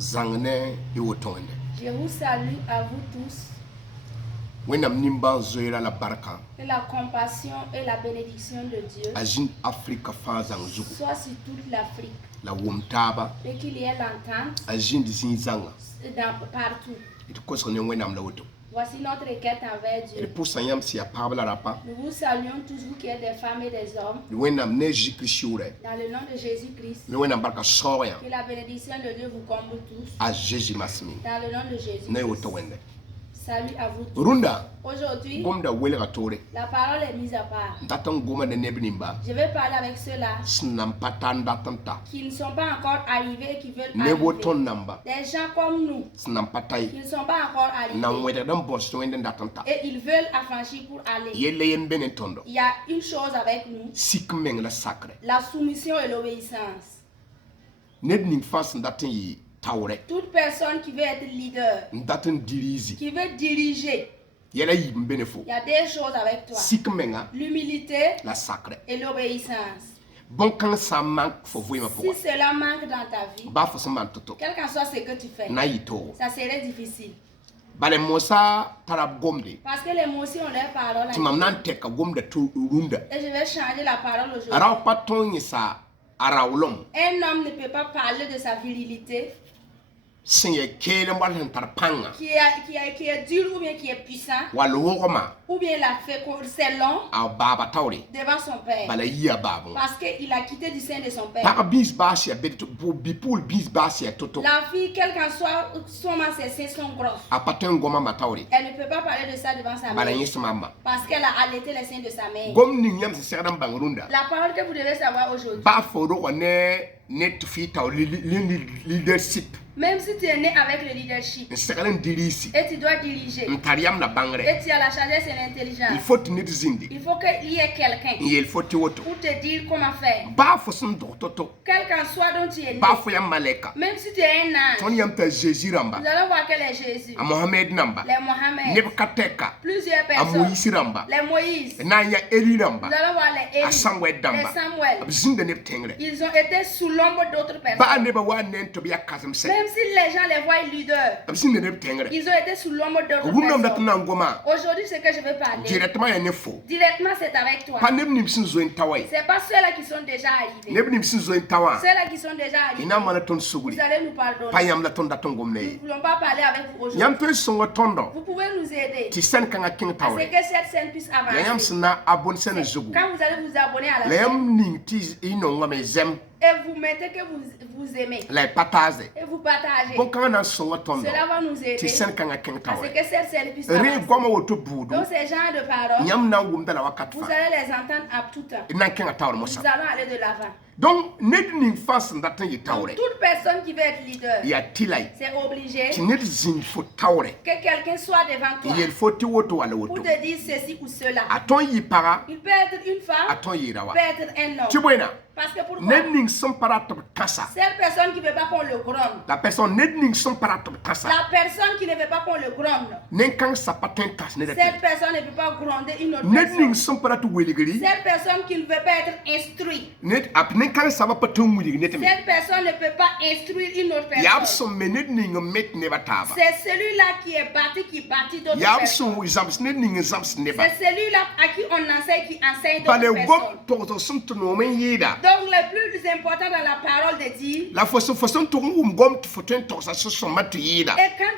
Je vous salue à vous tous. Que la compassion et la bénédiction de Dieu soient sur toute l'Afrique. Et qu'il y ait l'entente partout. Voici notre requête envers Dieu. Nous vous saluons tous, vous qui êtes des femmes et des hommes. Dans le nom de Jésus-Christ. Que la bénédiction de Dieu vous comble tous. Dans le nom de Jésus-Christ. Salut à vous tous. Aujourd'hui, la parole est mise à part. Je vais parler avec ceux-là qui ne sont pas encore arrivés et qui veulent arriver. Des gens comme nous qui ne sont pas encore arrivés et ils veulent affranchir pour aller. Il y a une chose avec nous: la soumission et l'obéissance. Toute personne qui veut être leader, qui veut diriger, il y a des choses avec toi: l'humilité et l'obéissance. Si cela manque dans ta vie, quel qu'en soit ce que tu fais, ça serait difficile. Parce que les mots ont leur parole. Et je vais changer la parole aujourd'hui. Un homme ne peut pas parler de sa virilité, qui est dur ou bien qui est puissant, ou bien il a fait c'est long devant son père, parce qu'il a quitté du sein de son père. La fille, quel qu'en soit comment ses seins sont grosses, elle ne peut pas parler de ça devant sa mère, parce qu'elle a allaité les seins de sa mère. La parole que vous devez savoir aujourd'hui: même si tu es né avec le leadership et tu dois diriger et tu as la sagesse et l'intelligence, il faut qu'il y ait quelqu'un pour te dire comment faire. Quel qu'en soit dont tu es né, même si tu es un ange, nous allons voir quel est Jésus, les Mohamed, plusieurs personnes, les Moïse, nous allons voir les Élie, les Samuel. Ils ont été sous l'ombre d'autres personnes. Même si les gens les voient leaders, ils ont été sous l'ombre d'autres personnes. Aujourd'hui, ce que je veux parler, directement c'est avec toi. C'est pas ceux-là qui sont déjà arrivés. Ceux-là qui sont déjà arrivés, vous allez nous pardonner. Nous ne voulons pas parler avec vous aujourd'hui. Vous pouvez nous aider à ce que cette scène puisse avancer. Quand vous allez vous abonner à la chaîne et vous mettez que vous aimez et vous partagez, cela va nous aider à ce que cette scène puisse avancer. Donc ces genres de paroles, vous allez les entendre à tout temps. Nous allons aller de l'avant. Donc toute personne qui veut être leader, c'est obligé que quelqu'un soit devant toi pour te dire ceci ou cela. Il peut être une femme, il peut être un homme. Parce que pourquoi? Cette personne qui ne veut pas qu'on le gronde, la personne qui ne veut pas qu'on le gronde, cette personne ne peut pas gronder une autre personne. Cette personne qui ne veut pas être instruite, cette personne ne peut pas instruire une autre personne. C'est celui-là qui est bâti, qui bâtit d'autres personnes. C'est celui-là à qui on enseigne, qui enseigne d'autres personnes. Donc le plus important dans la parole de Dieu, et quand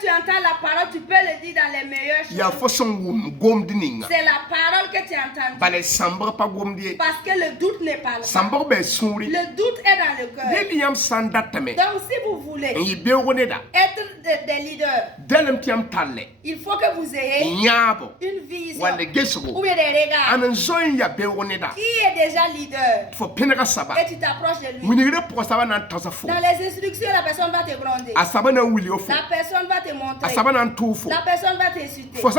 tu entends la parole, tu peux le dire dans les meilleures choses. C'est la parole que tu entends. Parce que le doute n'est pas là. Le doute est dans le cœur. Donc si vous voulez être des leaders, il faut que vous ayez une vision ou bien des regards. Qui est déjà leader et tu t'approches de lui. Dans les instructions, la personne va te gronder. La personne va te montrer. La personne va t'insulter. Si tu prends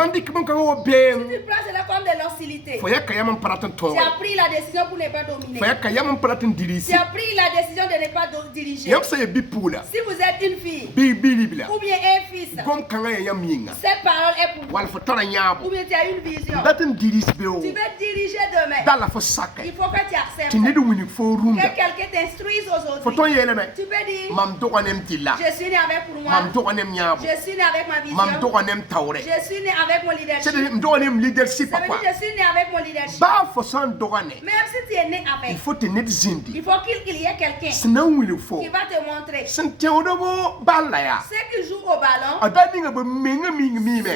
cela comme de l'hostilité, tu as pris la décision pour ne pas dominer. Tu as pris la décision de ne pas diriger. Si vous êtes une fille ou bien un fils, Cette parole est pour vous. Ou bien tu as une vision. Tu veux diriger demain. Il faut que tu acceptes. Que quelqu'un t'instruise aujourd'hui. Tu peux dire, je suis né avec pour moi. Je suis né avec ma vision. Je suis né avec mon leadership. Ça veut dire, je suis né avec mon leadership. Même si tu es né avec, il faut qu'il y ait quelqu'un qui va te montrer. Ceux qui jouent au ballon,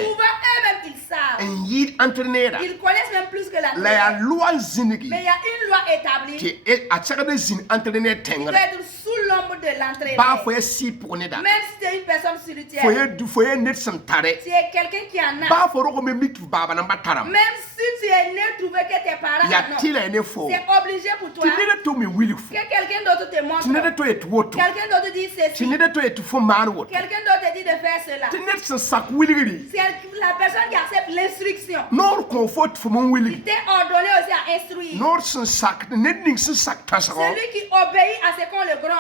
souvent eux-mêmes ils savent. Ils connaissent même plus que l'athlète. Mais il y a une loi établie qui doit être sous l'ombre de l'entraîneur. Même si tu es une personne spirituelle, tu es quelqu'un qui en a. Même si tu es né trouvé que tes parents non, c'est obligé pour toi que quelqu'un d'autre te montre. Quelqu'un d'autre dit ceci. Quelqu'un d'autre dit de faire cela. C'est la personne qui accepte l'instruction. Il t'est ordonné aussi à instruire. Celui qui obéit à ce qu'on le gronde.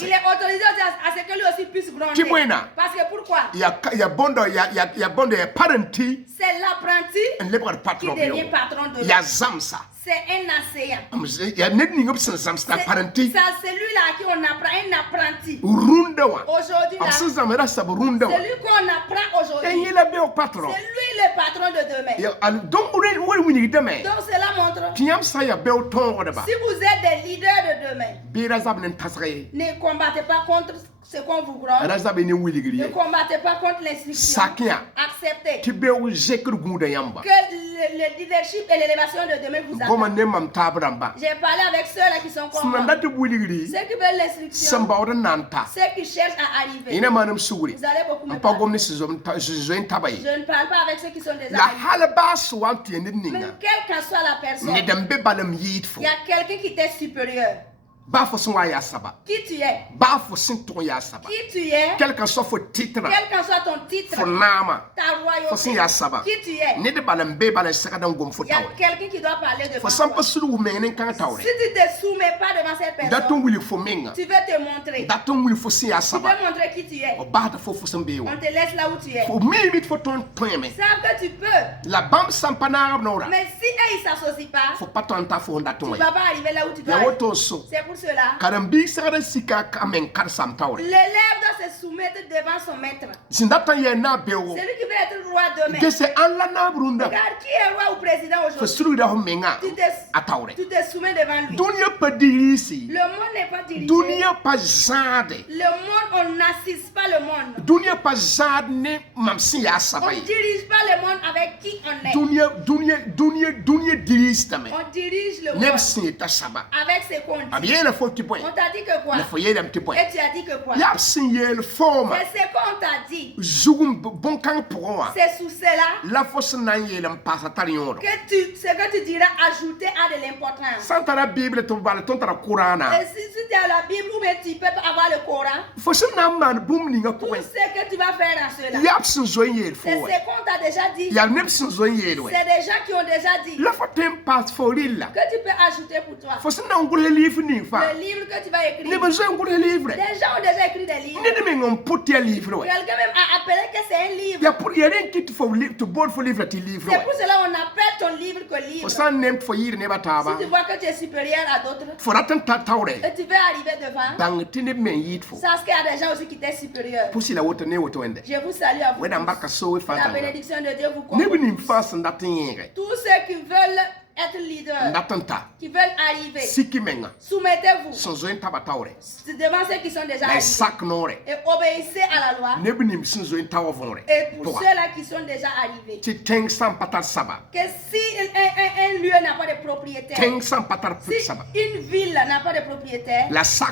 Il est autorisé à ce que lui aussi puisse gronder. Parce que pourquoi? C'est l'apprenti qui devient patron de lui. C'est un enseignant. C'est celui-là qui on apprend, un apprenti. Aujourd'hui, celui qu'on apprend aujourd'hui, c'est lui le patron de demain. Donc cela montre, si vous êtes des leaders de demain, ne combattez pas contre ce qu'on vous gronde. Ne combattez pas contre l'instruction. Acceptez que le leadership et l'élévation de demain vous attendent. J'ai parlé avec ceux-là qui sont comme moi. Ceux qui veulent l'instruction, ceux qui cherchent à arriver. Vous allez beaucoup me parler. Je ne parle pas avec ceux qui sont déjà arrivés. Mais quelle qu'en soit la personne, il y a quelqu'un qui t'est supérieur. Qui tu es? Qui tu es? Quel qu'en soit ton titre, ta royauté, qui tu es? Il y a quelqu'un qui doit parler devant toi. Si tu ne te soumets pas devant cette personne, tu veux te montrer. Tu veux montrer qui tu es. On te laisse là où tu es. Savent que tu peux. Mais si eux ils ne s'associent pas, tu ne vas pas arriver là où tu dois aller. C'est pour cela, l'élève doit se soumettre devant son maître. Celui qui veut être roi demain. Regarde qui est roi ou président aujourd'hui. Tu te soumets devant lui. Le monde n'est pas dirigé. Le monde, on n'assiste pas le monde. On ne dirige pas le monde avec qui on est. On dirige le monde avec ses conditions. On t'a dit que quoi? Et tu as dit que quoi? C'est ce qu'on t'a dit. C'est sous cela que ce que tu diras ajouter a de l'importance. Et si tu as la Bible ou bien tu peux avoir le Coran, tout ce que tu vas faire dans cela, c'est ce qu'on t'a déjà dit. C'est des gens qui ont déjà dit que tu peux ajouter pour toi. Le livre que tu vas écrire. Des gens ont déjà écrit des livres. Quelqu'un même a appelé que c'est un livre. C'est pour cela qu'on appelle ton livre que livre. Si tu vois que tu es supérieur à d'autres, et tu veux arriver devant, sache qu'il y a des gens aussi qui t'es supérieurs. Je vous salue à vous. La bénédiction de Dieu vous accompagne. Tous ceux qui veulent être leader, qui veulent arriver, soumettez-vous devant ceux qui sont déjà arrivés et obéissez à la loi. Et pour ceux-là qui sont déjà arrivés, que si un lieu n'a pas de propriétaire, si une ville n'a pas de propriétaire, et si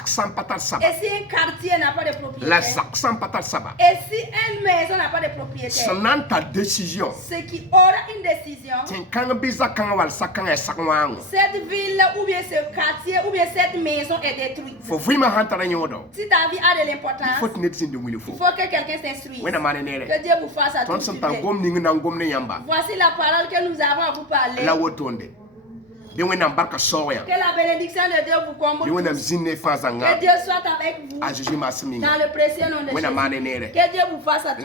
un quartier n'a pas de propriétaire, et si une maison n'a pas de propriétaire, ce qui aura une décision, cette ville ou bien ce quartier ou bien cette maison est détruite. Si ta vie a de l'importance, il faut que quelqu'un s'instruise. Que Dieu vous fasse à tous. Voici la parole que nous avons à vous parler. Que la bénédiction de Dieu vous comble. Que Dieu soit avec vous. Dans le précieux nom de Jésus. Que Dieu vous fasse à tous.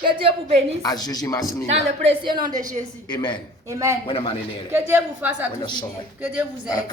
Que Dieu vous bénisse. Dans le précieux nom de Jésus. Amen. Amen. Que Dieu vous fasse à tous. Que Dieu vous aide.